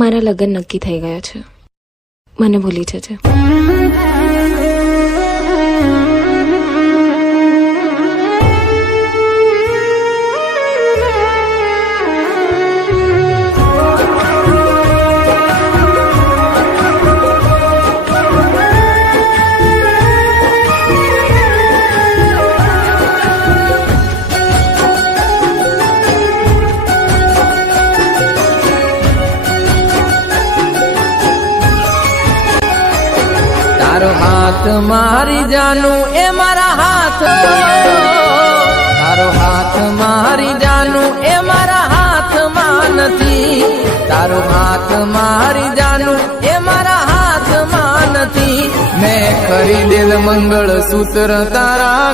મારા લગ્ન નક્કી થઈ ગયા છે. મને ભૂલી જજે. તારો હાથ મારી જાનું એ મારા હાથ, તારો હાથ મારી જાનું એ મારા હાથમાં નથી, તારો હાથ મારી જાનું એ મારા હાથમાં નથી. મેં ખરીદેલ મંગળસૂત્ર તારા